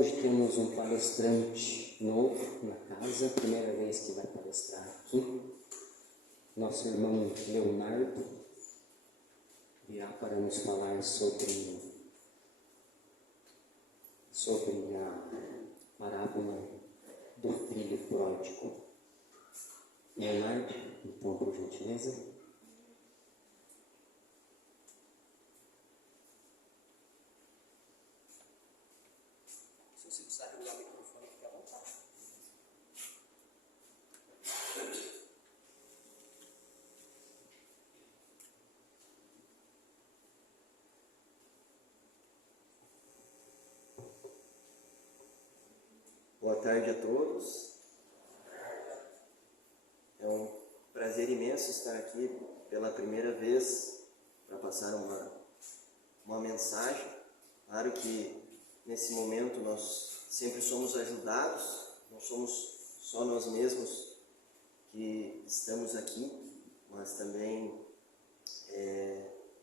Hoje temos um palestrante novo na casa, primeira vez que vai palestrar aqui. Nosso irmão Leonardo virá para nos falar sobre a parábola do filho pródigo. Leonardo, então, por gentileza. Se você precisar ligar o microfone, fica à vontade. Boa tarde a todos. É um prazer imenso estar aqui pela primeira vez para passar uma mensagem. Claro que nesse momento nós sempre somos ajudados, não somos só nós mesmos que estamos aqui, mas também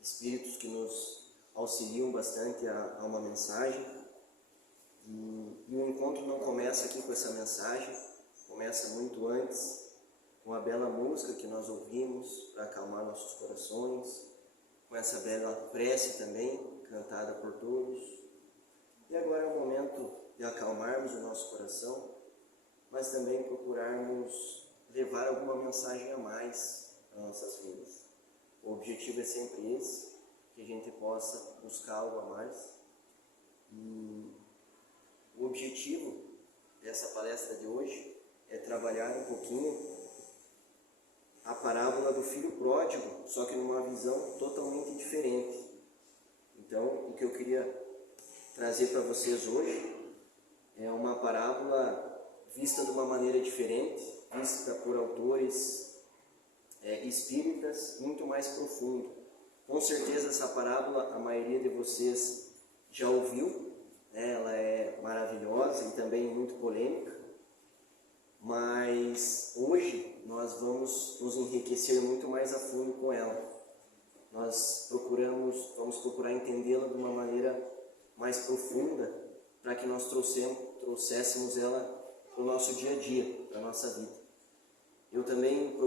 espíritos que nos auxiliam bastante a uma mensagem. E o encontro não começa aqui com essa mensagem, começa muito antes, com a bela música que nós ouvimos para acalmar nossos corações, com essa bela prece também, cantada por todos. E agora é o momento de acalmarmos o nosso coração, mas também procurarmos levar alguma mensagem a mais para nossas vidas. O objetivo é sempre esse, que a gente possa buscar algo a mais. E o objetivo dessa palestra de hoje é trabalhar um pouquinho a parábola do filho pródigo, só que numa visão totalmente diferente. Então, o que eu queria trazer para vocês hoje é uma parábola vista de uma maneira diferente, vista por autores espíritas, muito mais profunda. Com certeza essa parábola a maioria de vocês já ouviu, né? Ela é maravilhosa e também muito polêmica, mas hoje nós vamos nos enriquecer muito mais a fundo com ela. Nós vamos procurar entendê-la de uma maneira mais profunda, para que nós trouxéssemos ela para o nosso dia a dia, para a nossa vida. Eu também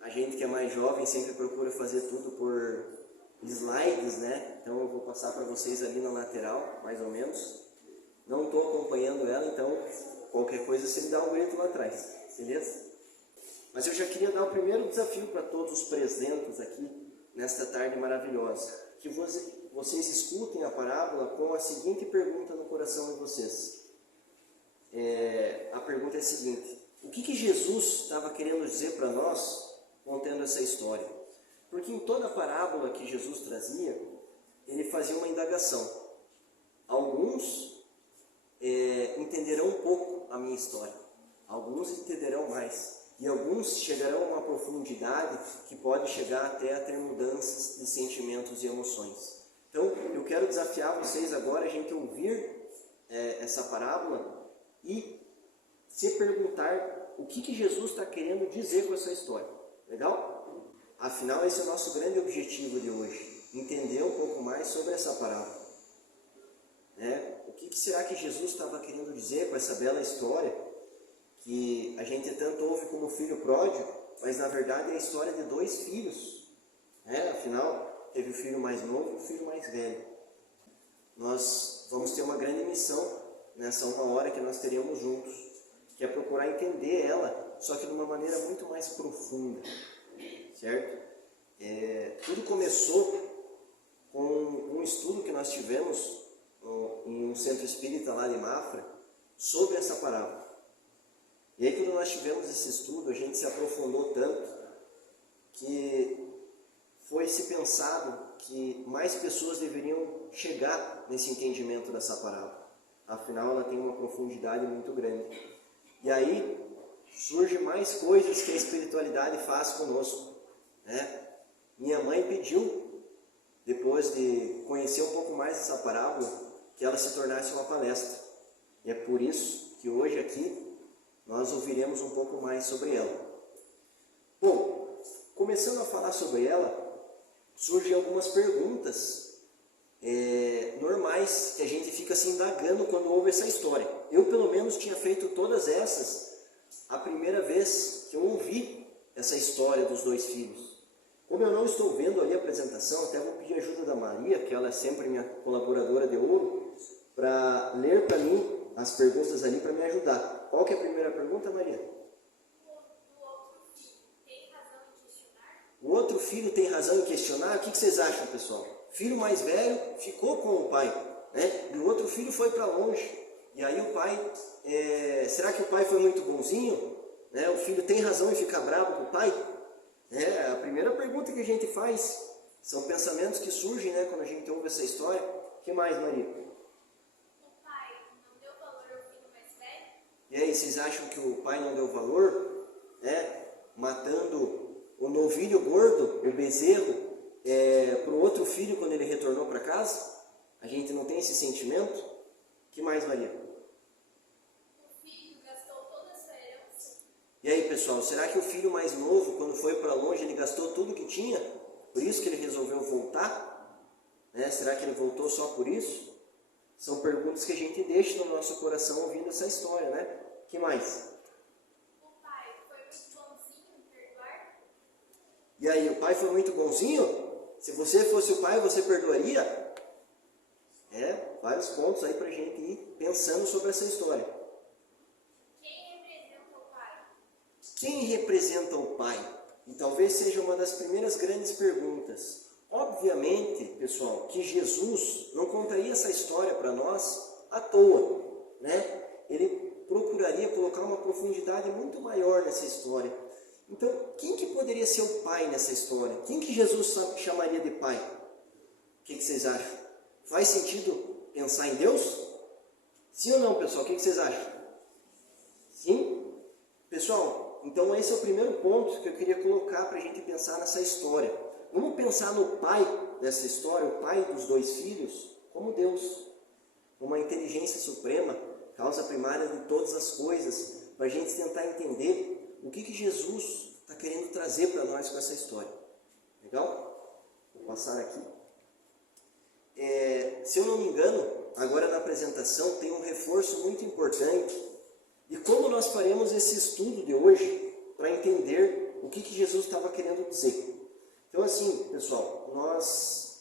a gente que é mais jovem sempre procura fazer tudo por slides, né? Então eu vou passar para vocês ali na lateral, mais ou menos. Não estou acompanhando ela, então qualquer coisa você me dá um grito lá atrás, beleza? Mas eu já queria dar o primeiro desafio para todos os presentes aqui nesta tarde maravilhosa, que vocês escutem a parábola com a seguinte pergunta no coração de vocês. A pergunta é a seguinte: o que Jesus estava querendo dizer para nós contando essa história? Porque em toda a parábola que Jesus trazia, ele fazia uma indagação. Alguns entenderão um pouco a minha história, alguns entenderão mais, e alguns chegarão a uma profundidade que pode chegar até a ter mudanças de sentimentos e emoções. Então, eu quero desafiar vocês agora a gente ouvir essa parábola e se perguntar o que Jesus está querendo dizer com essa história. Legal? Afinal, esse é o nosso grande objetivo de hoje, entender um pouco mais sobre essa parábola. O que será que Jesus estava querendo dizer com essa bela história, que a gente tanto ouve como filho pródigo, mas na verdade é a história de dois filhos. Afinal, teve o filho mais novo e o filho mais velho. Nós vamos ter uma grande missão nessa 1 hora que nós teremos juntos, que é procurar entender ela, só que de uma maneira muito mais profunda, certo? Tudo começou com um estudo que nós tivemos em um centro espírita lá de Mafra, sobre essa parábola. E aí, quando nós tivemos esse estudo, a gente se aprofundou tanto que foi-se pensado que mais pessoas deveriam chegar nesse entendimento dessa parábola. Afinal, ela tem uma profundidade muito grande. E aí, surgem mais coisas que a espiritualidade faz conosco, né? Minha mãe pediu, depois de conhecer um pouco mais essa parábola, que ela se tornasse uma palestra. E é por isso que hoje aqui nós ouviremos um pouco mais sobre ela. Bom, começando a falar sobre ela, surgem algumas perguntas normais que a gente fica se indagando quando ouve essa história. Eu, pelo menos, tinha feito todas essas a primeira vez que eu ouvi essa história dos dois filhos. Como eu não estou vendo ali a apresentação, até vou pedir ajuda da Maria, que ela é sempre minha colaboradora de ouro, para ler para mim as perguntas ali para me ajudar. Qual que é a primeira pergunta, Maria? O outro filho tem razão em questionar? O que vocês acham, pessoal? Filho mais velho ficou com o pai, né? E o outro filho foi para longe. E aí o pai, será que o pai foi muito bonzinho? Né? O filho tem razão em ficar bravo com o pai? É a primeira pergunta que a gente faz. São pensamentos que surgem, né, quando a gente ouve essa história. O que mais, Maria? O pai não deu valor ao filho mais velho? E aí, vocês acham que o pai não deu valor? Matando o novilho gordo, o bezerro, para o outro filho quando ele retornou para casa? A gente não tem esse sentimento? O que mais, Maria? O filho gastou toda a sua herança? E aí, pessoal, será que o filho mais novo, quando foi para longe, ele gastou tudo que tinha? Por isso que ele resolveu voltar? Será que ele voltou só por isso? São perguntas que a gente deixa no nosso coração ouvindo essa história, né? O que mais? O pai foi muito bonzinho em perdoar? E aí, o pai foi muito bonzinho? Se você fosse o pai, você perdoaria? Vários pontos aí para a gente ir pensando sobre essa história. Quem representa o pai? Quem representa o pai? E talvez seja uma das primeiras grandes perguntas. Obviamente, pessoal, que Jesus não contaria essa história para nós à toa, né? Ele procuraria colocar uma profundidade muito maior nessa história. Então, quem que poderia ser o pai nessa história? Quem que Jesus chamaria de pai? O que vocês acham? Faz sentido pensar em Deus? Sim ou não, pessoal? O que vocês acham? Sim? Pessoal, então esse é o primeiro ponto que eu queria colocar para a gente pensar nessa história. Vamos pensar no pai dessa história, o pai dos dois filhos, como Deus. Uma inteligência suprema, causa primária de todas as coisas, para a gente tentar entender o que Jesus está querendo trazer para nós com essa história. Legal? Vou passar aqui. Se eu não me engano, agora na apresentação tem um reforço muito importante de como nós faremos esse estudo de hoje para entender o que Jesus estava querendo dizer. Então assim, pessoal,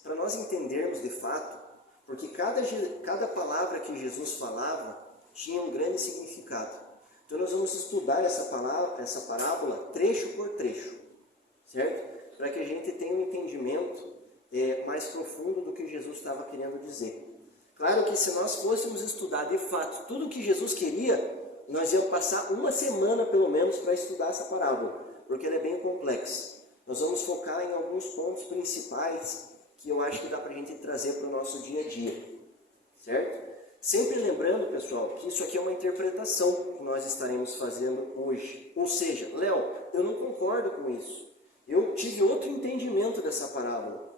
para nós entendermos de fato, porque cada palavra que Jesus falava tinha um grande significado. Então nós vamos estudar essa parábola trecho por trecho, certo? Para que a gente tenha um entendimento mais profundo do que Jesus estava querendo dizer. Claro que se nós fôssemos estudar de fato tudo o que Jesus queria, nós íamos passar uma semana pelo menos para estudar essa parábola, porque ela é bem complexa. Nós vamos focar em alguns pontos principais que eu acho que dá para a gente trazer para o nosso dia a dia, certo? Sempre lembrando, pessoal, que isso aqui é uma interpretação que nós estaremos fazendo hoje. Ou seja, Léo, eu não concordo com isso. Eu tive outro entendimento dessa parábola.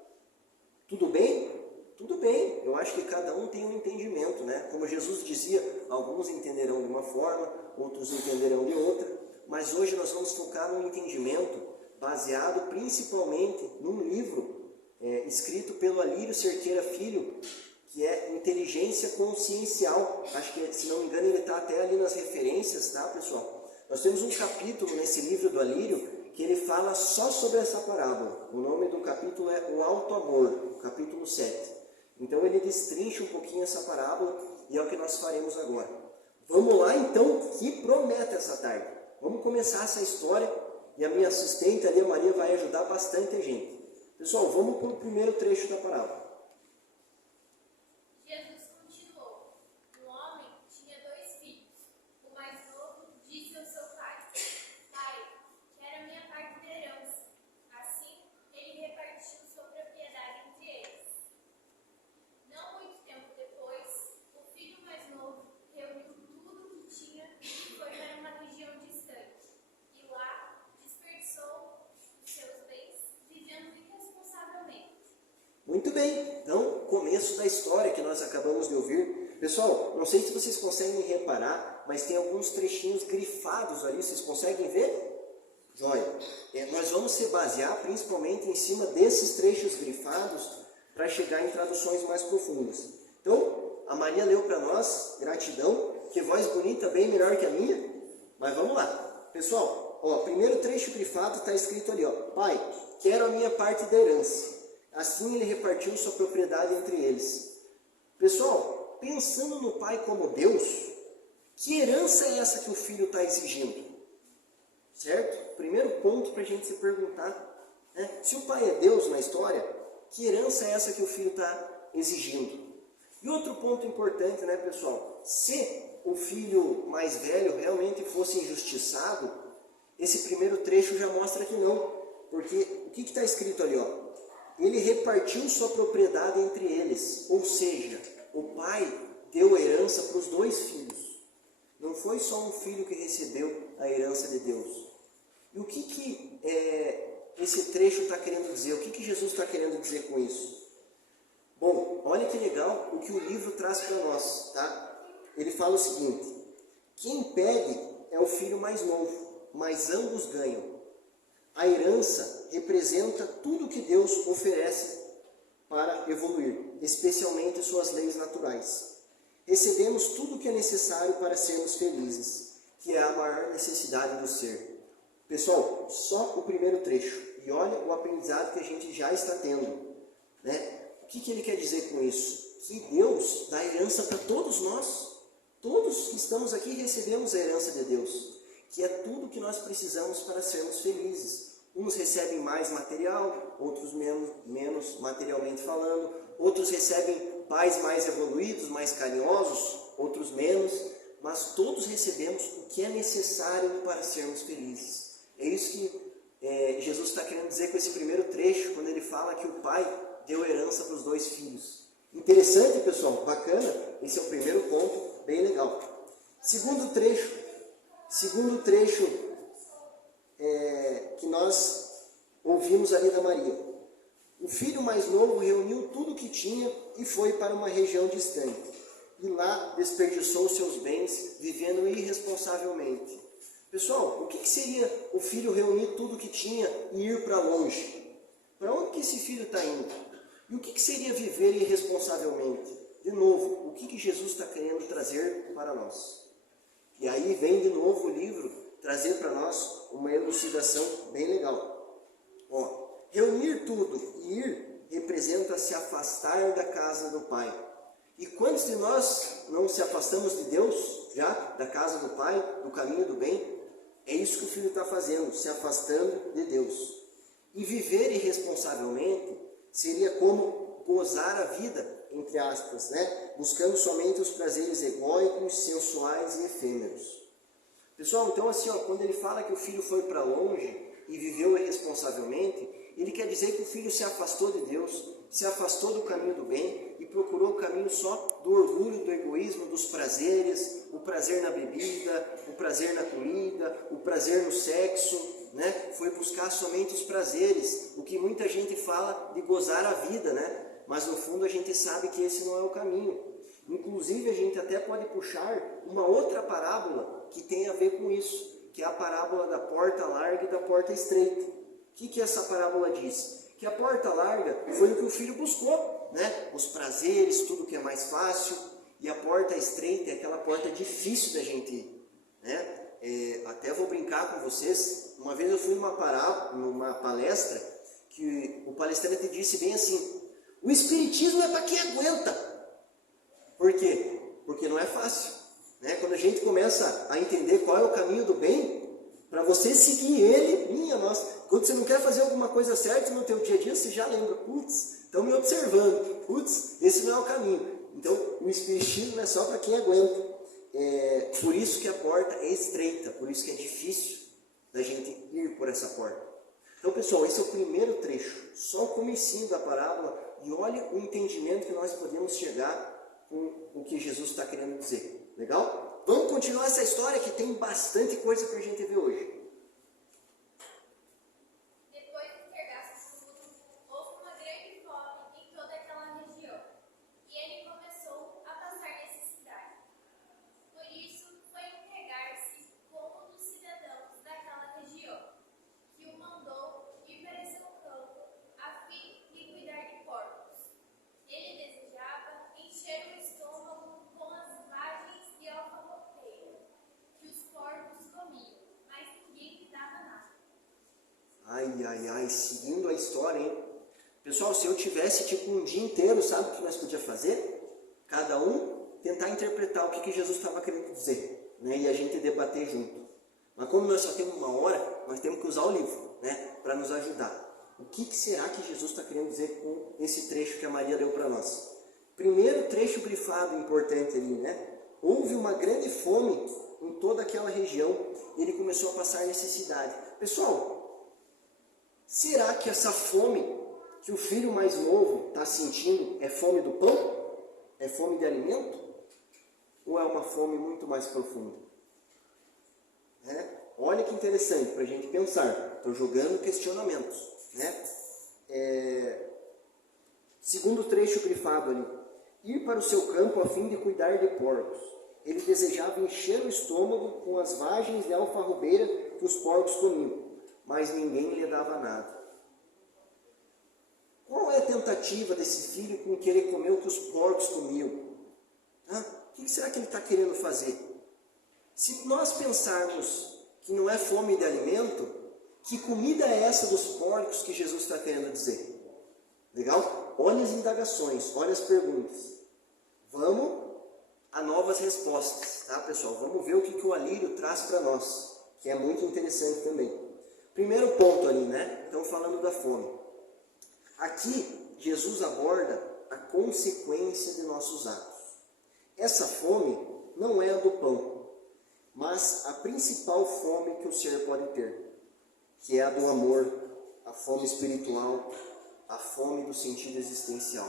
Tudo bem? Tudo bem. Eu acho que cada um tem um entendimento, né? Como Jesus dizia, alguns entenderão de uma forma, outros entenderão de outra. Mas hoje nós vamos focar num entendimento baseado principalmente num livro escrito pelo Alírio Cerqueira Filho, que é Inteligência Consciencial. Acho que, se não me engano, ele está até ali nas referências, tá, pessoal? Nós temos um capítulo nesse livro do Alírio que ele fala só sobre essa parábola. O nome do capítulo é O Alto Amor, capítulo 7. Então ele destrincha um pouquinho essa parábola e é o que nós faremos agora. Vamos lá então, que promete essa tarde. Vamos começar essa história e a minha assistente ali, a Maria, vai ajudar bastante a gente. Pessoal, vamos para o primeiro trecho da parábola. Jesus continuou. Um homem tinha 2 filhos. O mais novo disse ao seu pai: Pai, quero a minha parte da herança. Assim, ele repartiu sua propriedade entre eles. Não muito tempo depois, o filho mais novo reuniu tudo o que tinha e foi para uma região distante. E lá desperdiçou os seus bens, vivendo irresponsavelmente. Muito bem, então, começo da história que nós acabamos de ouvir. Pessoal, não sei se vocês conseguem reparar, mas tem alguns trechinhos grifados ali, vocês conseguem ver? Joia. Nós vamos se basear principalmente em cima desses trechos grifados para chegar em traduções mais profundas. Então, a Maria leu para nós, gratidão, que voz bonita, bem melhor que a minha, mas vamos lá. Pessoal, ó, primeiro trecho grifado está escrito ali, ó, Pai, quero a minha parte da herança. Assim ele repartiu sua propriedade entre eles. Pessoal, pensando no Pai como Deus, que herança é essa que o Filho está exigindo? Certo? Primeiro ponto para a gente se perguntar, né? Se o Pai é Deus na história, que herança é essa que o Filho está exigindo? E outro ponto importante, né, pessoal? Se o filho mais velho realmente fosse injustiçado, esse primeiro trecho já mostra que não. Porque o que está escrito ali? Ó? Ele repartiu sua propriedade entre eles. Ou seja, o pai deu a herança para os dois filhos. Não foi só um filho que recebeu a herança de Deus. E o que esse trecho está querendo dizer? O que Jesus está querendo dizer com isso? Bom, olha que legal o que o livro traz para nós, tá? Ele fala o seguinte: quem pede é o filho mais novo, mas ambos ganham. A herança representa tudo que Deus oferece para evoluir, especialmente suas leis naturais. Recebemos tudo o que é necessário para sermos felizes, que é a maior necessidade do ser. Pessoal, só o primeiro trecho. E olha o aprendizado que a gente já está tendo, né? O que ele quer dizer com isso? Que Deus dá herança para todos nós. Todos que estamos aqui recebemos a herança de Deus, que é tudo que nós precisamos para sermos felizes. Uns recebem mais material, outros menos materialmente falando. Outros recebem pais mais evoluídos, mais carinhosos, outros menos. Mas todos recebemos o que é necessário para sermos felizes. É isso que Jesus está querendo dizer com esse primeiro trecho, quando ele fala que o pai deu herança para os dois filhos. Interessante, pessoal, bacana. Esse é o primeiro ponto, bem legal. Segundo trecho que nós ouvimos ali da Maria. O filho mais novo reuniu tudo o que tinha e foi para uma região distante. E lá desperdiçou seus bens, vivendo irresponsavelmente. Pessoal, o que seria o filho reunir tudo o que tinha e ir para longe? Para onde que esse filho está indo? E o que seria viver irresponsavelmente? De novo, o que Jesus está querendo trazer para nós? E aí vem de novo o livro trazer para nós uma elucidação bem legal. Ó, reunir tudo e ir representa se afastar da casa do Pai. E quantos de nós não se afastamos de Deus, já, da casa do Pai, do caminho do bem? É isso que o filho está fazendo, se afastando de Deus. E viver irresponsavelmente seria como gozar a vida, entre aspas, né? Buscando somente os prazeres egóicos, sensuais e efêmeros. Pessoal, então assim, ó, quando ele fala que o filho foi para longe e viveu irresponsavelmente, ele quer dizer que o filho se afastou de Deus, se afastou do caminho do bem e procurou o caminho só do orgulho, do egoísmo, dos prazeres, o prazer na bebida, o prazer na comida, o prazer no sexo, né? Foi buscar somente os prazeres, o que muita gente fala de gozar a vida, né? Mas no fundo a gente sabe que esse não é o caminho. Inclusive a gente até pode puxar uma outra parábola que tem a ver com isso, que é a parábola da porta larga e da porta estreita. O que essa parábola diz? Que a porta larga foi o que o filho buscou, né? Os prazeres, tudo que é mais fácil, e a porta estreita é aquela porta difícil da gente ir, né? Até vou brincar com vocês. Uma vez eu fui numa palestra que o palestrante disse bem assim: o espiritismo é para quem aguenta. Por quê? Porque não é fácil, né? Quando a gente começa a entender qual é o caminho do bem, para você seguir ele, minha nossa, quando você não quer fazer alguma coisa certa no teu dia a dia, você já lembra, putz, estão me observando, putz, esse não é o caminho. Então, o espiritismo é só para quem aguenta. Por isso que a porta é estreita, por isso que é difícil da gente ir por essa porta. Então, pessoal, esse é o primeiro trecho, só o comecinho da parábola, e olha o entendimento que nós podemos chegar com o que Jesus está querendo dizer. Legal? Vamos continuar essa história que tem bastante coisa para a gente ver hoje. Depois de ter gasto tudo, houve uma grande fome em toda aquela região, e ele começou a passar necessidade. Por isso, foi entregar-se com um dos cidadãos daquela região, que o mandou ir para seu campo a fim de cuidar de porcos. seguindo a história, hein? Pessoal, se eu tivesse tipo um dia inteiro, sabe o que nós podíamos fazer? Cada um tentar interpretar o que Jesus estava querendo dizer, né? E a gente debater junto. Mas como nós só temos uma hora, nós temos que usar o livro, né? Para nos ajudar. O que será que Jesus está querendo dizer com esse trecho que a Maria leu para nós? Primeiro trecho grifado importante ali, né? Houve uma grande fome em toda aquela região e ele começou a passar necessidade. Pessoal, será que essa fome que o filho mais novo está sentindo é fome do pão? É fome de alimento? Ou é uma fome muito mais profunda? Olha que interessante para a gente pensar. Estou jogando questionamentos, né? Segundo trecho grifado ali. Ir para o seu campo a fim de cuidar de porcos. Ele desejava encher o estômago com as vagens de alfarrobeira que os porcos comiam, mas ninguém lhe dava nada. Qual é a tentativa desse filho com querer comer o que os porcos comiam? O que será que ele está querendo fazer? Se nós pensarmos que não é fome de alimento, que comida é essa dos porcos que Jesus está querendo dizer? Legal? Olha as indagações, olha as perguntas. Vamos a novas respostas, tá, pessoal? Vamos ver o que o Alírio traz para nós, que é muito interessante também. Primeiro ponto ali, né? Estamos falando da fome. Aqui, Jesus aborda a consequência de nossos atos. Essa fome não é a do pão, mas a principal fome que o ser pode ter, que é a do amor, a fome espiritual, a fome do sentido existencial,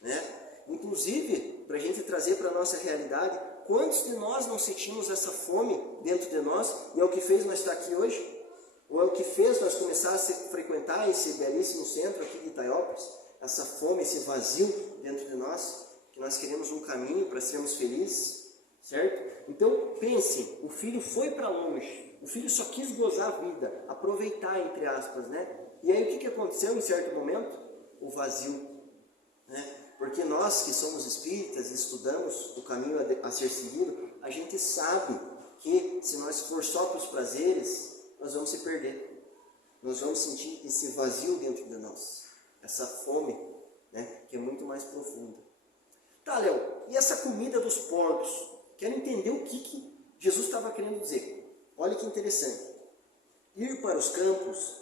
né? Inclusive, para a gente trazer para a nossa realidade, quantos de nós não sentimos essa fome dentro de nós, e é o que fez nós estar aqui hoje? Ou é o que fez nós começar a frequentar esse belíssimo centro aqui de Itaiópolis? Essa fome, esse vazio dentro de nós, que nós queremos um caminho para sermos felizes, certo? Então, pensem, o filho foi para longe, o filho só quis gozar a vida, aproveitar, entre aspas, né? E aí o que aconteceu em certo momento? O vazio, né? Porque nós que somos espíritas e estudamos o caminho a ser seguido, a gente sabe que se nós for só para os prazeres, nós vamos se perder. Nós vamos sentir esse vazio dentro de nós, essa fome, né, que é muito mais profunda. Tá, Léo, e essa comida dos porcos? Quero entender o que Jesus estava querendo dizer. Olha que interessante. Ir para os campos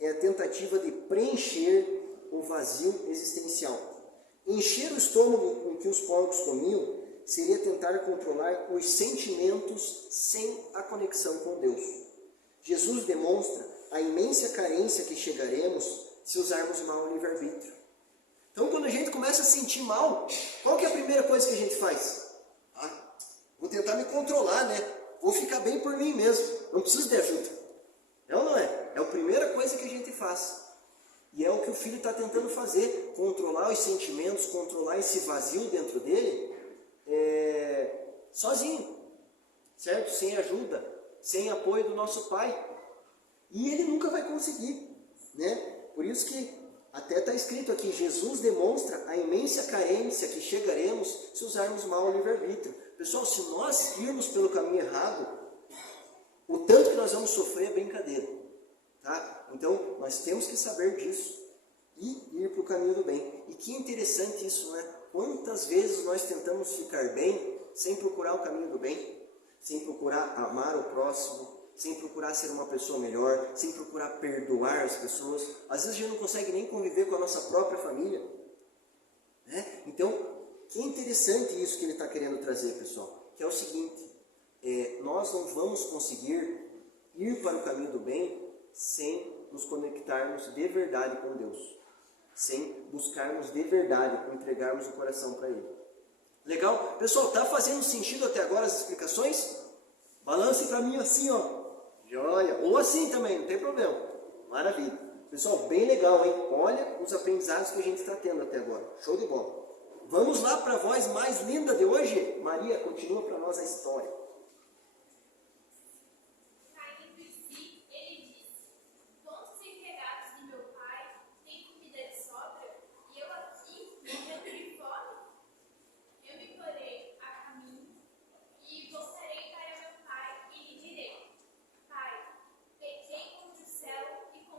é a tentativa de preencher o vazio existencial. Encher o estômago com que os porcos comiam seria tentar controlar os sentimentos sem a conexão com Deus. Jesus demonstra a imensa carência que chegaremos se usarmos mal o livre-arbítrio. Então, quando a gente começa a sentir mal, qual que é a primeira coisa que a gente faz? Vou tentar me controlar, né? Vou ficar bem por mim mesmo. Não preciso de ajuda. É ou não é? É a primeira coisa que a gente faz. E é o que o filho está tentando fazer, controlar os sentimentos, controlar esse vazio dentro dele, sozinho, certo? Sem ajuda, sem apoio do nosso pai. E ele nunca vai conseguir, né? Por isso que até está escrito aqui, Jesus demonstra a imensa carência que chegaremos se usarmos mal o livre-arbítrio. Pessoal, se nós irmos pelo caminho errado, o tanto que nós vamos sofrer é brincadeira. Tá? Então, nós temos que saber disso e ir para o caminho do bem. E que interessante isso, né? Quantas vezes nós tentamos ficar bem sem procurar o caminho do bem, sem procurar amar o próximo, sem procurar ser uma pessoa melhor, sem procurar perdoar as pessoas. Às vezes a gente não consegue nem conviver com a nossa própria família, né? Então, que interessante isso que ele está querendo trazer, pessoal, que é o seguinte, nós não vamos conseguir ir para o caminho do bem sem nos conectarmos de verdade com Deus, sem buscarmos de verdade, entregarmos o coração para Ele. Legal? Pessoal, está fazendo sentido até agora as explicações? Balance para mim assim, ó. Joia. Ou assim também, não tem problema. Maravilha. Pessoal, bem legal, hein? Olha os aprendizados que a gente está tendo até agora. Show de bola. Vamos lá para a voz mais linda de hoje? Maria, continua para nós a história. Caindo em si, ele disse: quantos empregados de meu pai têm comida de sobra e eu aqui morrendo de fome? Eu me porei a caminho e voltarei para meu pai e lhe direi: Pai, pequei contra o céu e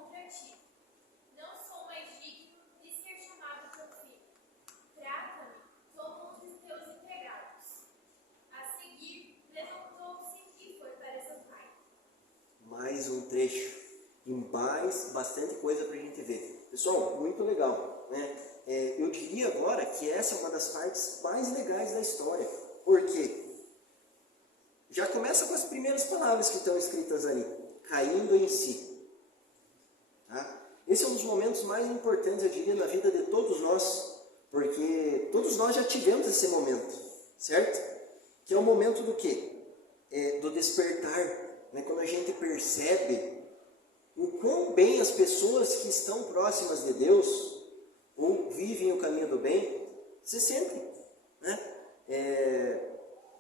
trecho. E bastante coisa para a gente ver. Pessoal, muito legal, né? Eu diria agora que essa é uma das partes mais legais da história. Por quê? Já começa com as primeiras palavras que estão escritas ali. Caindo em si. Tá? Esse é um dos momentos mais importantes, eu diria, na vida de todos nós. Porque todos nós já tivemos esse momento, certo? Que é o momento do quê? Do despertar. Né? Quando a gente percebe o quão bem as pessoas que estão próximas de Deus ou vivem o caminho do bem se sentem. Né?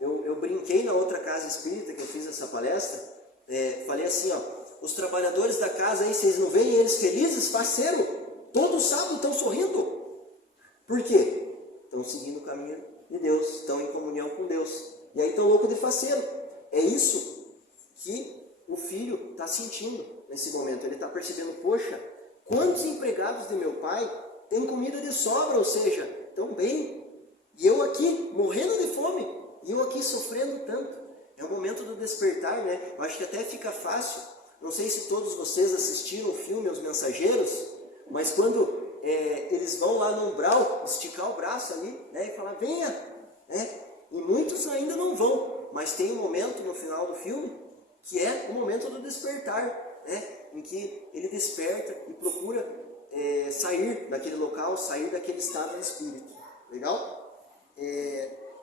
Eu brinquei na outra casa espírita que eu fiz essa palestra, falei assim, ó, os trabalhadores da casa aí, vocês não veem eles felizes, parceiro? Todo sábado estão sorrindo. Por quê? Estão seguindo o caminho de Deus, estão em comunhão com Deus. E aí estão loucos de faceiro. É isso que o filho está sentindo nesse momento. Ele está percebendo, poxa, quantos empregados de meu pai têm comida de sobra, ou seja, estão bem. E eu aqui morrendo de fome, e eu aqui sofrendo tanto. É o momento do despertar, né? Eu acho que até fica fácil. Não sei se todos vocês assistiram o filme Os Mensageiros, mas quando eles vão lá no umbral, esticar o braço ali, né, e falar, venha, né? E muitos ainda não vão, mas tem um momento no final do filme que é o momento do despertar, né, em que ele desperta e procura sair daquele local, sair daquele estado de espírito. Legal?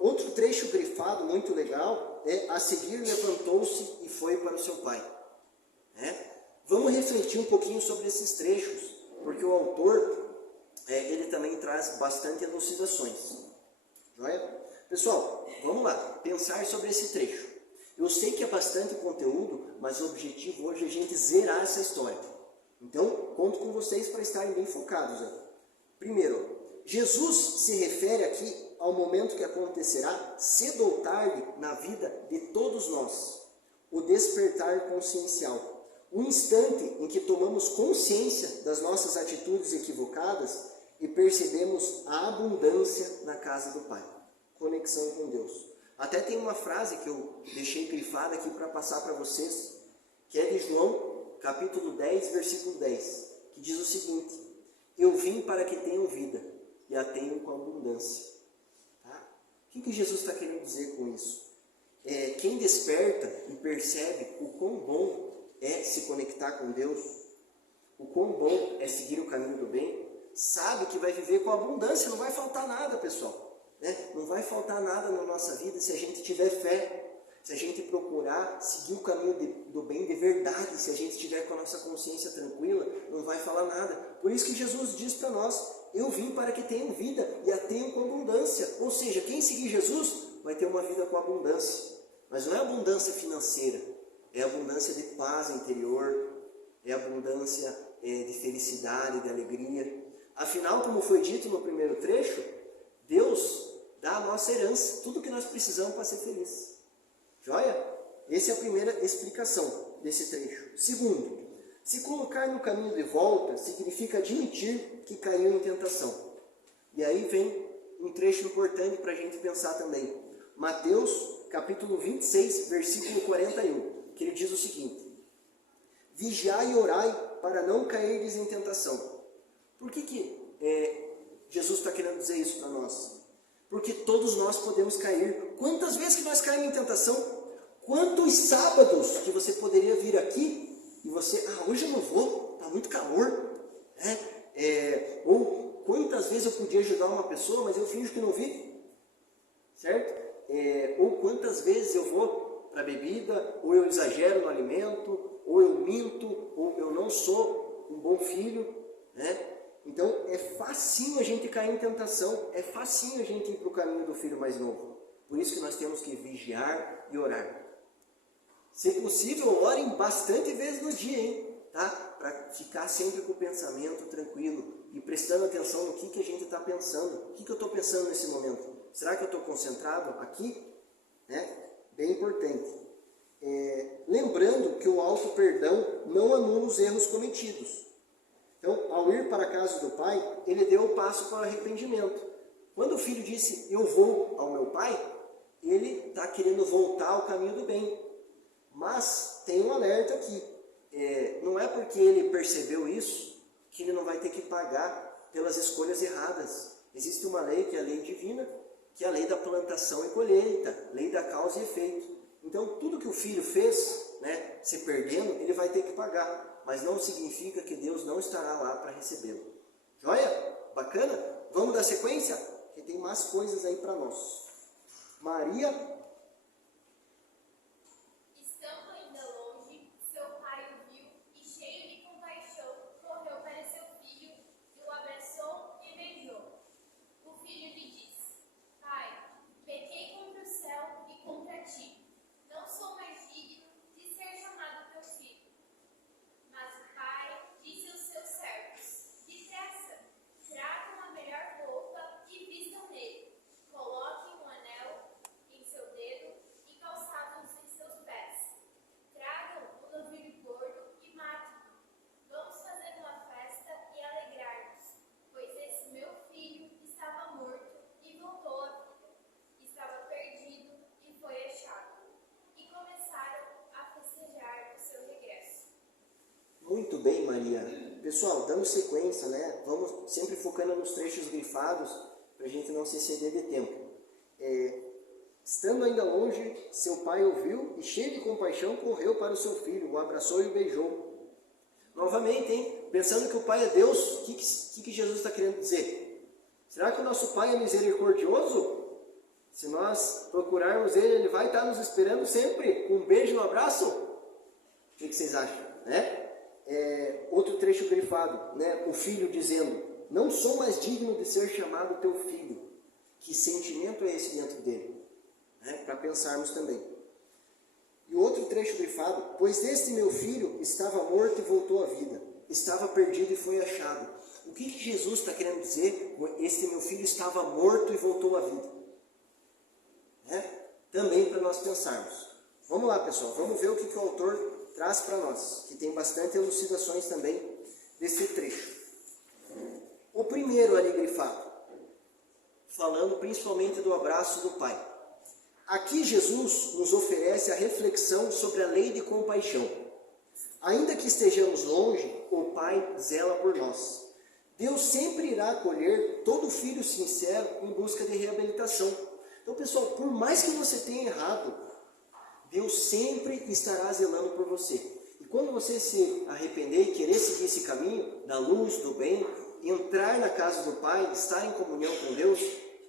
Outro trecho grifado muito legal é: a seguir levantou-se e foi para o seu pai. Vamos refletir um pouquinho sobre esses trechos, porque o autor ele também traz bastante elucidações. Joia? Pessoal, vamos lá, pensar sobre esse trecho. Eu sei que é bastante conteúdo, mas o objetivo hoje é a gente zerar essa história. Então, conto com vocês para estarem bem focados. Primeiro, Jesus se refere aqui ao momento que acontecerá cedo ou tarde na vida de todos nós. O despertar consciencial. O instante em que tomamos consciência das nossas atitudes equivocadas e percebemos a abundância na casa do Pai. Conexão com Deus. Até tem uma frase que eu deixei grifada aqui para passar para vocês, que é de João, capítulo 10, versículo 10, que diz o seguinte: eu vim para que tenham vida e a tenham com abundância. Tá? O que Jesus está querendo dizer com isso? Quem desperta e percebe o quão bom é se conectar com Deus, o quão bom é seguir o caminho do bem, sabe que vai viver com abundância, não vai faltar nada, pessoal. Não vai faltar nada na nossa vida se a gente tiver fé, se a gente procurar seguir o caminho do bem de verdade, se a gente estiver com a nossa consciência tranquila, não vai falar nada. Por isso que Jesus diz para nós: eu vim para que tenham vida e a tenham com abundância. Ou seja, quem seguir Jesus vai ter uma vida com abundância. Mas não é abundância financeira, é abundância de paz interior, é abundância de felicidade, de alegria. Afinal, como foi dito no primeiro trecho, Deus dá a nossa herança, tudo que nós precisamos para ser feliz. Joia? Essa é a primeira explicação desse trecho. Segundo, se colocar no caminho de volta significa admitir que caiu em tentação. E aí vem um trecho importante para a gente pensar também. Mateus, capítulo 26, versículo 41, que ele diz o seguinte: vigiai e orai para não cairdes em tentação. Por que Jesus está querendo dizer isso para nós? Porque todos nós podemos cair. Quantas vezes que nós caímos em tentação? Quantos sábados que você poderia vir aqui e você, hoje eu não vou, está muito calor. Ou quantas vezes eu podia ajudar uma pessoa, mas eu finjo que não vi. Certo? Ou quantas vezes eu vou para a bebida, ou eu exagero no alimento, ou eu minto, ou eu não sou um bom filho, né? Então, é facinho a gente cair em tentação, é facinho a gente ir para o caminho do filho mais novo. Por isso que nós temos que vigiar e orar. Se possível, orem bastante vezes no dia, hein? Tá? Para ficar sempre com o pensamento tranquilo e prestando atenção no que a gente está pensando. O que eu estou pensando nesse momento? Será que eu estou concentrado aqui? Bem importante. Lembrando que o auto-perdão não anula os erros cometidos. Então, ao ir para a casa do pai, ele deu o passo para o arrependimento. Quando o filho disse, eu vou ao meu pai, ele está querendo voltar ao caminho do bem. Mas tem um alerta aqui. não é porque ele percebeu isso que ele não vai ter que pagar pelas escolhas erradas. Existe uma lei que é a lei divina, que é a lei da plantação e colheita, lei da causa e efeito. Então, tudo que o filho fez, né, se perdendo, ele vai ter que pagar. Mas não significa que Deus não estará lá para recebê-lo. Joia? Bacana? Vamos dar sequência? Porque tem mais coisas aí para nós. Maria... Estando ainda longe, seu pai o viu e, cheio de compaixão, correu para seu filho e o abraçou e beijou. O filho lhe disse: Pai, pequei contra o céu e contra ti. Não sou mais digno de ser chamado teu filho. Mas o pai disse aos seus servos: Depressa, tragam a melhor roupa e vistam nele. Coloquem um anel em seu dedo e calçados em seus pés. Tragam um novilho gordo e matem-no. Vamos fazer uma festa e alegrar-nos, pois esse meu filho estava morto e voltou à vida. Estava perdido e foi achado. E começaram a festejar o seu regresso. Muito bem, Maria. Pessoal, dando sequência, né? Vamos sempre focando nos trechos grifados, para a gente não se exceder de tempo. Estando ainda longe, seu pai ouviu e, cheio de compaixão, correu para o seu filho, o abraçou e o beijou. Novamente, hein? Pensando que o pai é Deus, o que Jesus está querendo dizer? Será que o nosso pai é misericordioso? Se nós procurarmos ele vai estar nos esperando sempre, com um beijo no abraço? O que vocês acham? Né? Outro trecho grifado, né? O filho dizendo: não sou mais digno de ser chamado teu filho. Que sentimento é esse dentro dele? Né? Para pensarmos também. E outro trecho grifado: pois este meu filho estava morto e voltou à vida, estava perdido e foi achado. O que Jesus está querendo dizer? Este meu filho estava morto e voltou à vida. Né? Também para nós pensarmos. Vamos lá, pessoal, vamos ver o que o autor traz para nós, que tem bastante elucidações também desse trecho. O primeiro ali grifado, falando principalmente do abraço do pai. Aqui Jesus nos oferece a reflexão sobre a lei de compaixão. Ainda que estejamos longe, o Pai zela por nós. Deus sempre irá acolher todo filho sincero em busca de reabilitação. Então, pessoal, por mais que você tenha errado, Deus sempre estará zelando por você. E quando você se arrepender e querer seguir esse caminho da luz, do bem, entrar na casa do Pai, estar em comunhão com Deus,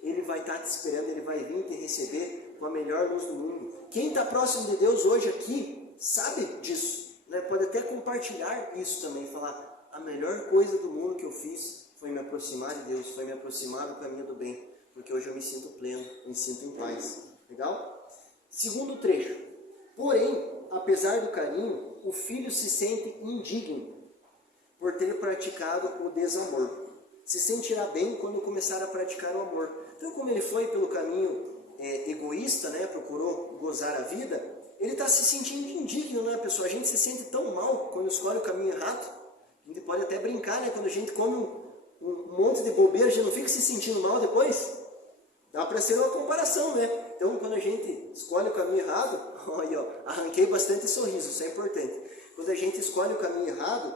Ele vai estar te esperando, Ele vai vir te receber com a melhor luz do mundo. Quem está próximo de Deus hoje aqui, sabe disso, né? Pode até compartilhar isso também, falar: a melhor coisa do mundo que eu fiz foi me aproximar de Deus, foi me aproximar do caminho do bem, porque hoje eu me sinto pleno, me sinto em paz. Legal? Segundo trecho. Porém, apesar do carinho, o filho se sente indigno por ter praticado o desamor. Se sentirá bem quando começar a praticar o amor. Então, como ele foi pelo caminho egoísta, né, procurou gozar a vida, ele está se sentindo indigno, né, pessoal? A gente se sente tão mal quando escolhe o caminho errado. A gente pode até brincar, né, quando a gente come um monte de bobeira, a gente não fica se sentindo mal depois? Dá para ser uma comparação, né? Então, quando a gente escolhe o caminho errado, olha, ó, arranquei bastante sorriso, isso é importante. Quando a gente escolhe o caminho errado,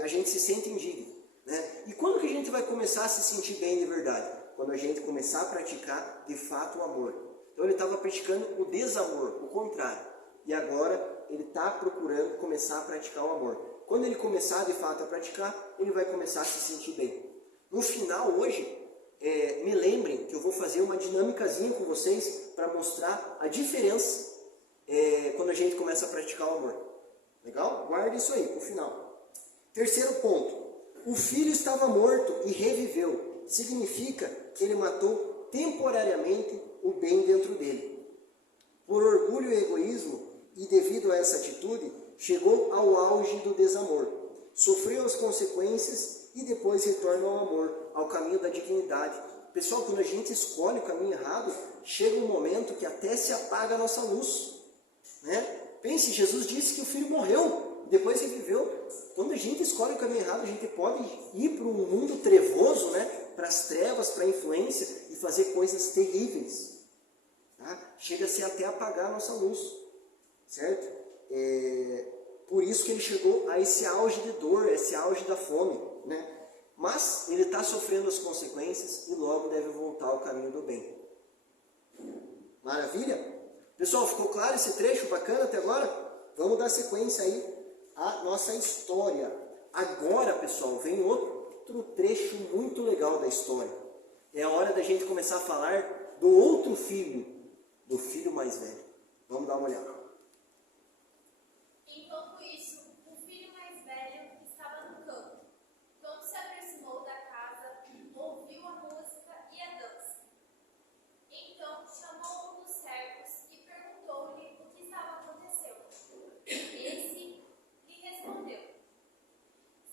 a gente se sente indigno, né? E quando que a gente vai começar a se sentir bem de verdade? Quando a gente começar a praticar de fato o amor. Então, ele estava praticando o desamor, o contrário. E agora, ele está procurando começar a praticar o amor. Quando ele começar de fato a praticar, ele vai começar a se sentir bem. No final, hoje, me lembrem que eu vou fazer uma dinâmicazinha com vocês para mostrar a diferença quando a gente começa a praticar o amor. Legal? Guarde isso aí para o final. Terceiro ponto. O filho estava morto e reviveu. Significa que ele matou temporariamente o bem dentro dele. Por orgulho e egoísmo, e devido a essa atitude, chegou ao auge do desamor. Sofreu as consequências e depois retorna ao amor, ao caminho da dignidade. Pessoal, quando a gente escolhe o caminho errado, chega um momento que até se apaga a nossa luz. Né? Pense, Jesus disse que o filho morreu, depois reviveu. Quando a gente escolhe o caminho errado, a gente pode ir para um mundo trevoso, né? Para as trevas, para a influência, e fazer coisas terríveis. Tá? Chega-se até apagar a nossa luz. Certo? por isso que ele chegou a esse auge de dor, esse auge da fome, né? Mas ele está sofrendo as consequências e logo deve voltar ao caminho do bem. Maravilha? Pessoal, ficou claro esse trecho bacana até agora? Vamos dar sequência aí à nossa história. Agora, pessoal, vem outro trecho muito legal da história. É a hora da gente começar a falar do outro filho, do filho mais velho. Vamos dar uma olhada. Enquanto isso, o filho mais velho estava no campo. Quando se aproximou da casa, ouviu a música e a dança. Então chamou um dos servos e perguntou-lhe o que estava acontecendo. Esse lhe respondeu: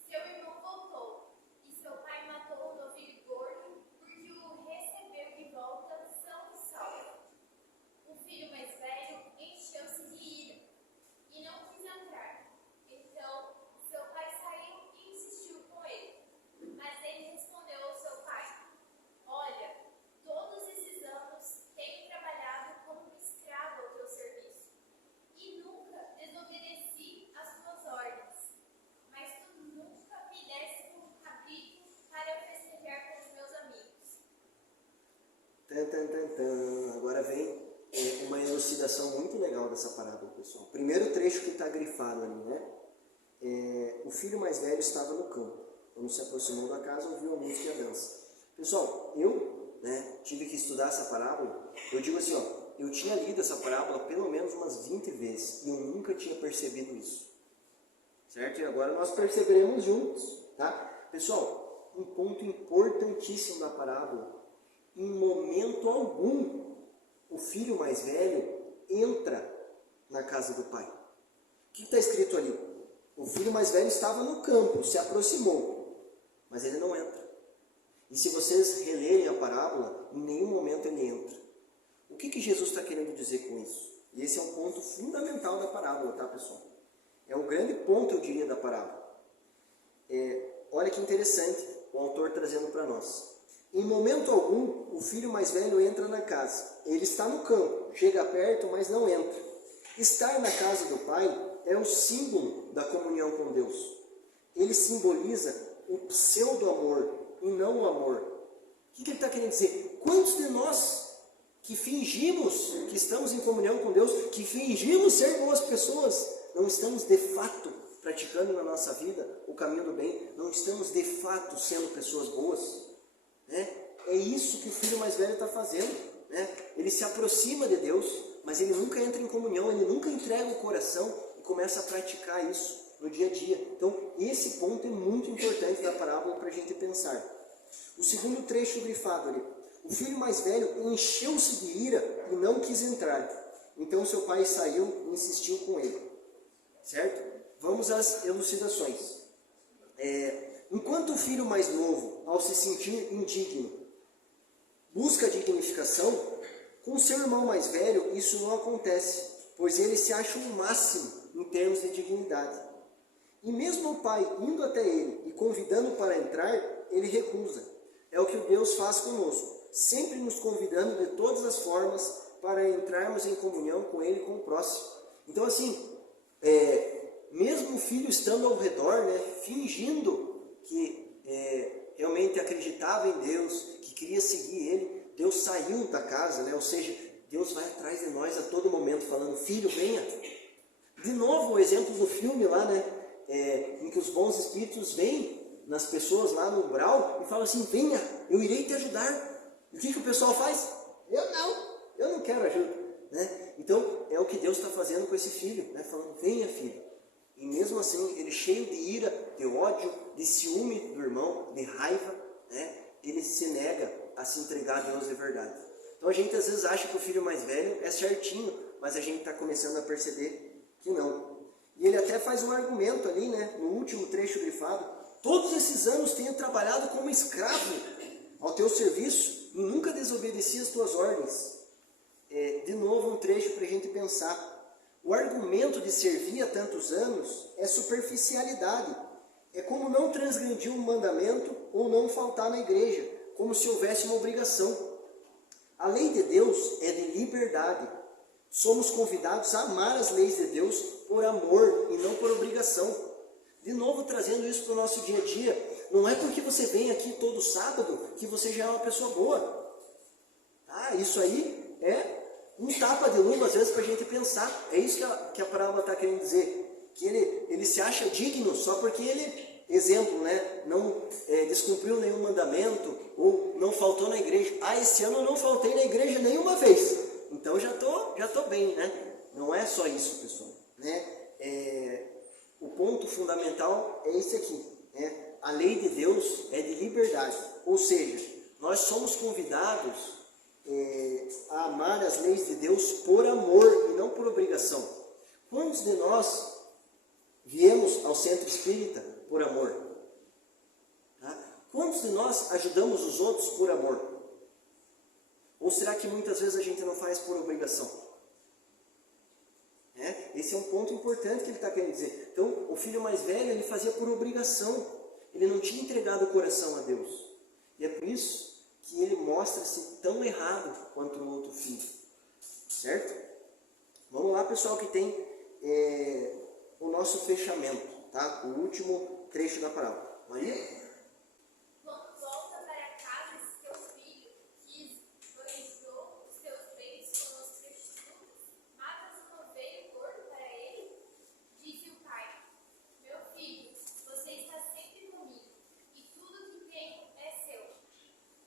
seu irmão voltou, e seu pai matou um novilho gordo porque o recebeu de volta são e salvo. O filho mais velho encheu-se de ira e não quis entrar. Então seu pai saiu e insistiu com ele. Mas ele respondeu ao seu pai: olha, todos esses anos tenho trabalhado como um escravo ao teu serviço e nunca desobedeci às tuas ordens. Mas tu nunca me deste um cabrito para festejar com os meus amigos. Tan, tan, tan, tan. Agora vem uma elucidação muito legal dessa parábola, pessoal. Primeiro trecho que está grifado ali, né? O filho mais velho estava no campo. Quando se aproximou da casa, ouviu a música e a dança. Pessoal, eu tive que estudar essa parábola. Eu digo assim, eu tinha lido essa parábola pelo menos umas 20 vezes e eu nunca tinha percebido isso. Certo? E agora nós perceberemos juntos, tá? Pessoal, um ponto importantíssimo da parábola. Em momento algum, o filho mais velho entra na casa do pai. O que está escrito ali? O filho mais velho estava no campo, se aproximou, mas ele não entra. E se vocês relerem a parábola, em nenhum momento ele entra. O que Jesus está querendo dizer com isso? E esse é um ponto fundamental da parábola, tá, pessoal? É um grande ponto, eu diria, da parábola. Olha que interessante o autor trazendo para nós. Em momento algum, o filho mais velho entra na casa. Ele está no campo, chega perto, mas não entra. Estar na casa do pai é o símbolo da comunhão com Deus. Ele simboliza o pseudo-amor e não o amor. O que ele está querendo dizer? Quantos de nós que fingimos que estamos em comunhão com Deus, que fingimos ser boas pessoas, não estamos de fato praticando na nossa vida o caminho do bem? Não estamos de fato sendo pessoas boas? É isso que o filho mais velho está fazendo. Ele se aproxima de Deus, mas ele nunca entra em comunhão, ele nunca entrega o coração e começa a praticar isso no dia a dia. Então, esse ponto é muito importante da parábola para a gente pensar. O segundo trecho grifado ali. O filho mais velho encheu-se de ira e não quis entrar. Então, seu pai saiu e insistiu com ele. Certo? Vamos às elucidações. Enquanto o filho mais novo, ao se sentir indigno, busca dignificação, com seu irmão mais velho isso não acontece, pois ele se acha o máximo em termos de dignidade. E mesmo o pai indo até ele e convidando para entrar, ele recusa. É o que Deus faz conosco, sempre nos convidando de todas as formas para entrarmos em comunhão com ele e com o próximo. Então assim, mesmo o filho estando ao redor, fingindo que realmente acreditava em Deus, que queria seguir ele, Deus saiu da casa, ou seja, Deus vai atrás de nós a todo momento falando: filho, venha. De novo o exemplo do filme lá, em que os bons espíritos vêm nas pessoas lá no umbral e falam assim: venha, eu irei te ajudar. E o que o pessoal faz? Eu não quero ajuda. Então é o que Deus está fazendo com esse filho, falando: venha, filho. E mesmo assim, ele cheio de ira, de ódio, de ciúme do irmão, de raiva, ele se nega a se entregar a Deus de verdade. Então a gente às vezes acha que o filho mais velho é certinho, mas a gente está começando a perceber que não. E ele até faz um argumento ali, no último trecho grifado: todos esses anos tenho trabalhado como escravo ao teu serviço e nunca desobedeci às tuas ordens. De novo um trecho para a gente pensar. O argumento de servir há tantos anos é superficialidade. É como não transgredir um mandamento ou não faltar na igreja, como se houvesse uma obrigação. A lei de Deus é de liberdade. somos convidados a amar as leis de Deus por amor e não por obrigação. De novo, trazendo isso para o nosso dia a dia, não é porque você vem aqui todo sábado que você já é uma pessoa boa. Ah, isso aí é um tapa de luva, às vezes, para a gente pensar. É isso que a parábola está querendo dizer. Que ele se acha digno só porque ele, exemplo, né, não descumpriu nenhum mandamento ou não faltou na igreja. Ah, esse ano eu não faltei na igreja nenhuma vez. Então já tô bem, né? Não é só isso, pessoal. Né? O ponto fundamental é esse aqui. Né? A lei de Deus é de liberdade. Ou seja, nós somos convidados a amar as leis de Deus por amor e não por obrigação. Quantos de nós viemos ao centro espírita por amor? Tá? Quantos de nós ajudamos os outros por amor? Ou será que muitas vezes a gente não faz por obrigação? Esse é um ponto importante que ele está querendo dizer. Então, o filho mais velho, ele fazia por obrigação. Ele não tinha entregado o coração a Deus. E é por isso que ele mostra-se tão errado quanto o outro filho. Certo? Vamos lá, pessoal, que tem o nosso fechamento, tá? O último trecho da parábola. Maria? Quando volta para casa, seu filho, que esbanjou os seus bens com as prostitutas, matas um novilho gordo para ele? Disse o pai: meu filho, você está sempre comigo, e tudo que tenho é seu.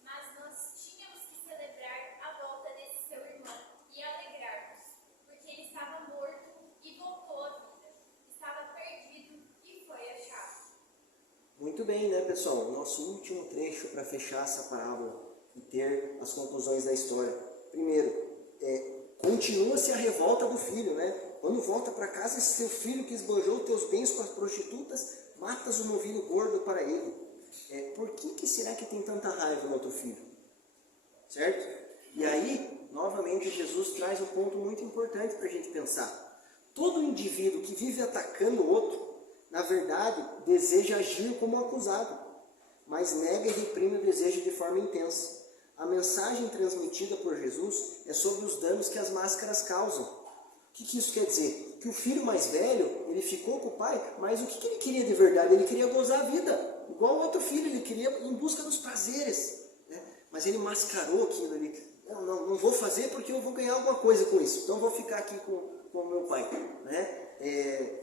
Mas nós tínhamos que celebrar a volta desse seu irmão e alegrar-nos, porque ele estava morto e voltou à vida, estava perdido e foi achado. Muito bem, né, pessoal? O nosso último trecho para fechar essa parábola e ter as conclusões da história. Primeiro, continua-se a revolta do filho, né? Quando volta para casa, esse seu filho que esbanjou teus bens com as prostitutas, matas o novilho gordo para ele. Por que será que tem tanta raiva no teu filho? Certo? E aí, novamente, Jesus traz um ponto muito importante para a gente pensar. Todo indivíduo que vive atacando o outro, na verdade, deseja agir como acusado, mas nega e reprime o desejo de forma intensa. A mensagem transmitida por Jesus é sobre os danos que as máscaras causam. O que isso quer dizer? Que o filho mais velho, ele ficou com o pai, mas o que ele queria de verdade? Ele queria gozar a vida, igual o outro filho, ele queria ir em busca dos prazeres. Né? Mas ele mascarou aquilo ali. Não vou fazer porque eu vou ganhar alguma coisa com isso, então eu vou ficar aqui com o meu pai. Né?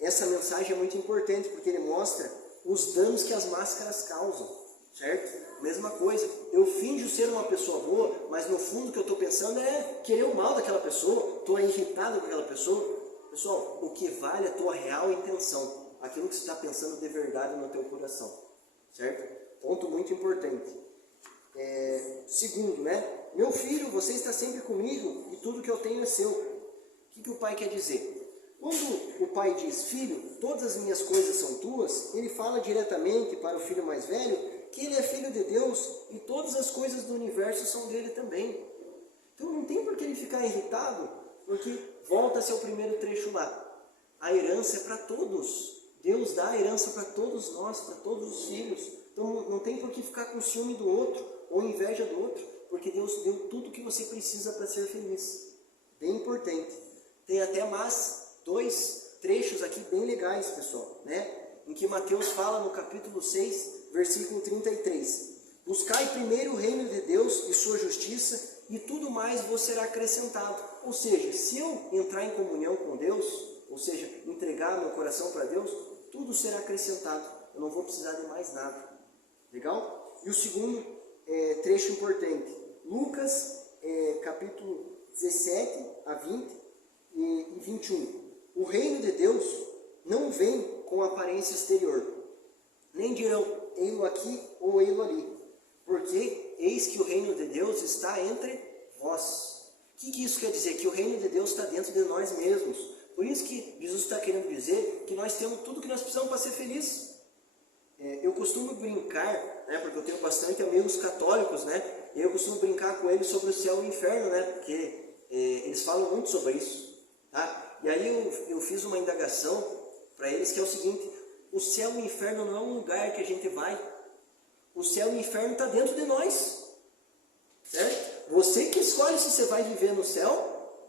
Essa mensagem é muito importante porque ele mostra os danos que as máscaras causam, certo? Mesma coisa, eu finjo ser uma pessoa boa, mas no fundo o que eu estou pensando é querer o mal daquela pessoa, estou irritado com aquela pessoa. Pessoal, o que vale é a tua real intenção, aquilo que você está pensando de verdade no teu coração, certo? Ponto muito importante. Segundo, né? Meu filho, você está sempre comigo e tudo que eu tenho é seu. O que o pai quer dizer? Quando o pai diz, filho, todas as minhas coisas são tuas, ele fala diretamente para o filho mais velho que ele é filho de Deus e todas as coisas do universo são dele também. Então não tem por que ele ficar irritado, porque volta-se ao primeiro trecho lá. A herança é para todos. Deus dá a herança para todos nós, para todos os filhos. Então não tem por que ficar com ciúme do outro ou inveja do outro, porque Deus deu tudo o que você precisa para ser feliz. Bem importante. Tem até mais 2 trechos aqui bem legais, pessoal, né? Em que Mateus fala no capítulo 6, versículo 33. Buscai primeiro o reino de Deus e sua justiça, e tudo mais vos será acrescentado. Ou seja, se eu entrar em comunhão com Deus, ou seja, entregar meu coração para Deus, tudo será acrescentado. Eu não vou precisar de mais nada. Legal? E o segundo trecho importante, Lucas, capítulo 17 a 20 e 21. O reino de Deus não vem com aparência exterior, nem dirão, ei-lo aqui ou ei-lo ali, porque eis que o reino de Deus está entre vós. O que isso quer dizer? Que o reino de Deus está dentro de nós mesmos. Por isso que Jesus está querendo dizer que nós temos tudo que nós precisamos para ser felizes. Eu costumo brincar, né, porque eu tenho bastante amigos católicos, né, e eu costumo brincar com eles sobre o céu e o inferno, né, porque eles falam muito sobre isso. Tá? E aí eu fiz uma indagação para eles que é o seguinte: o céu e o inferno não é um lugar que a gente vai. O céu e o inferno está dentro de nós. Certo? Você que escolhe se você vai viver no céu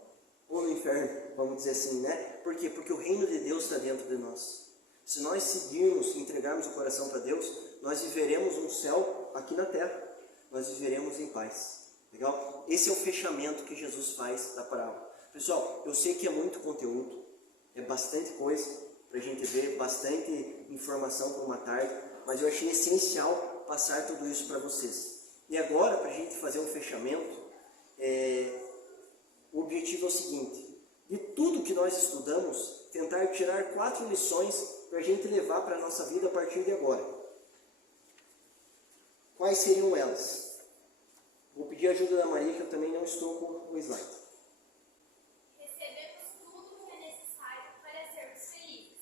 inferno, vamos dizer assim, né? Por quê? Porque o reino de Deus está dentro de nós. Se nós seguirmos e entregarmos o coração para Deus, nós viveremos um céu aqui na terra. Nós viveremos em paz. Legal? Esse é o fechamento que Jesus faz da parábola. Pessoal, eu sei que é muito conteúdo, é bastante coisa para a gente ver, bastante informação por uma tarde, mas eu achei essencial passar tudo isso para vocês. E agora, para a gente fazer um fechamento, o objetivo é o seguinte: de tudo que nós estudamos, tentar tirar 4 lições para a gente levar para a nossa vida a partir de agora. Quais seriam elas? Vou pedir a ajuda da Maria, que eu também não estou com o slide. Recebemos tudo que é necessário para sermos felizes.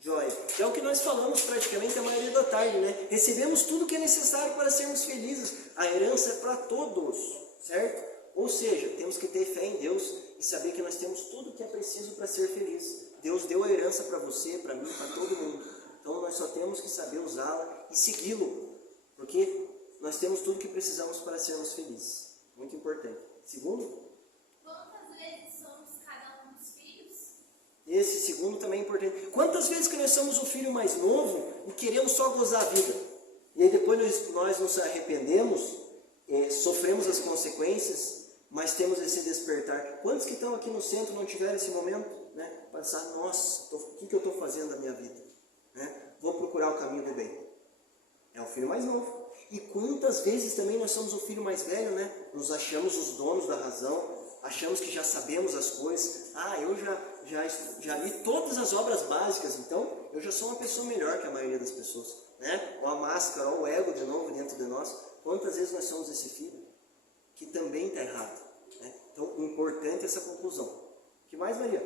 Joia. É o que nós falamos praticamente a maioria da tarde, né? Recebemos tudo que é necessário para sermos felizes. A herança é para todos, certo? Ou seja, temos que ter fé em Deus e saber que nós temos tudo que é preciso para ser feliz. Deus deu a herança para você, para mim, para todo mundo. Então nós só temos que saber usá-la e segui-lo, porque nós temos tudo que precisamos para sermos felizes. Muito importante. Segundo, Quantas vezes somos cada um dos filhos? esse segundo também é importante. Quantas vezes que nós somos o filho mais novo e queremos só gozar a vida? E aí depois nós nos arrependemos, sofremos as consequências, mas temos esse despertar. Quantos que estão aqui no centro não tiveram esse momento? Né? Pensar, nossa, o que eu estou fazendo da minha vida? Né? Vou procurar o caminho do bem. É o filho mais novo. E quantas vezes também nós somos o filho mais velho, né? Nos achamos os donos da razão, achamos que já sabemos as coisas. Eu já li todas as obras básicas, então eu já sou uma pessoa melhor que a maioria das pessoas. Né? Ou a máscara, ou o ego de novo dentro de nós. Quantas vezes nós somos esse filho? Que também está errado. Né? Então, importante essa conclusão. O que mais, Maria?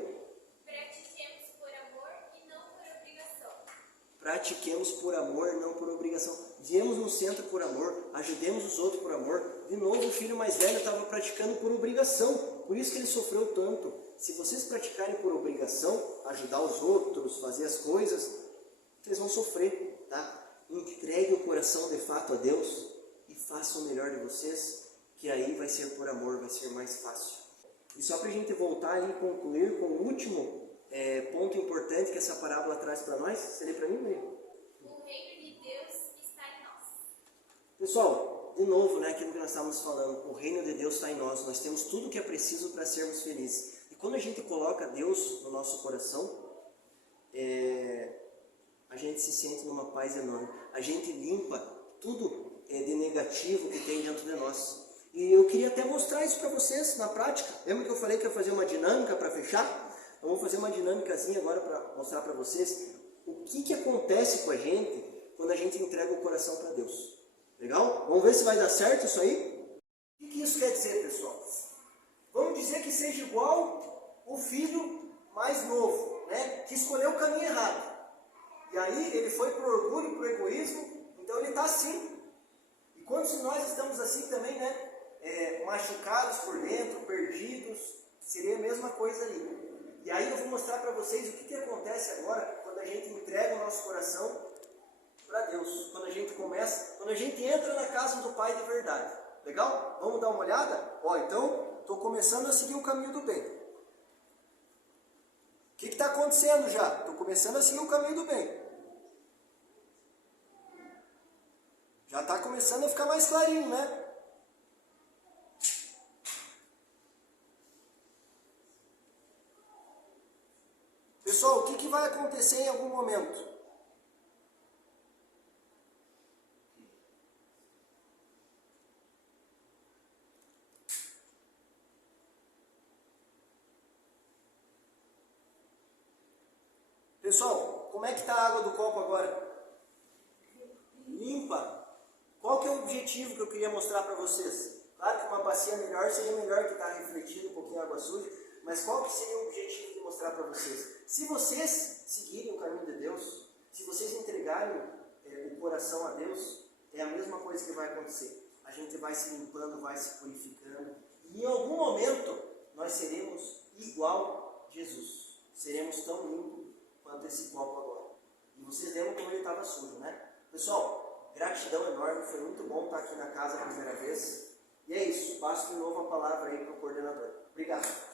Pratiquemos por amor e não por obrigação. Pratiquemos por amor, não por obrigação. Viemos no centro por amor, ajudemos os outros por amor. De novo, o filho mais velho estava praticando por obrigação, por isso que ele sofreu tanto. Se vocês praticarem por obrigação, ajudar os outros, fazer as coisas, vocês vão sofrer, tá? Entregue o coração de fato a Deus e façam o melhor de vocês, que aí vai ser por amor, vai ser mais fácil. E só para a gente voltar e concluir com o último ponto importante que essa parábola traz para nós, você lê para mim, Maria? O reino de Deus está em nós. Pessoal, de novo, né, aquilo que nós estávamos falando, o reino de Deus está em nós, nós temos tudo que é preciso para sermos felizes. E quando a gente coloca Deus no nosso coração, a gente se sente numa paz enorme. A gente limpa tudo de negativo que tem dentro de nós. E eu queria até mostrar isso para vocês na prática. Lembra que eu falei que ia fazer uma dinâmica para fechar? Eu vou fazer uma dinâmicazinha agora para mostrar para vocês o que acontece com a gente quando a gente entrega o coração para Deus. Legal? Vamos ver se vai dar certo isso aí? O que isso quer dizer, pessoal? Vamos dizer que seja igual o filho mais novo, né? Que escolheu o caminho errado. E aí ele foi para o orgulho, para o egoísmo, então ele está assim. E quando nós estamos assim também, né? Machucados por dentro, perdidos, seria a mesma coisa ali. E aí eu vou mostrar para vocês o que acontece agora quando a gente entrega o nosso coração para Deus. Quando a gente entra na casa do Pai de verdade. Legal? Vamos dar uma olhada? Então, estou começando a seguir o caminho do bem. O que está acontecendo já? Estou começando a seguir o caminho do bem. Já está começando a ficar mais clarinho, né? Pessoal, o que vai acontecer em algum momento? Pessoal, como é que está a água do copo agora? Limpa. Qual que é o objetivo que eu queria mostrar para vocês? Claro que uma bacia melhor seria melhor que está refletindo um pouquinho a água suja, mas qual que seria o objetivo de mostrar para vocês? Se vocês seguirem o caminho de Deus, se vocês entregarem o coração a Deus, é a mesma coisa que vai acontecer. A gente vai se limpando, vai se purificando, e em algum momento nós seremos igual Jesus. Seremos tão limpos quanto esse copo agora. E vocês lembram como ele estava sujo, né? Pessoal, gratidão enorme, foi muito bom estar aqui na casa a primeira vez. E é isso, passo de novo a palavra aí para o coordenador. Obrigado.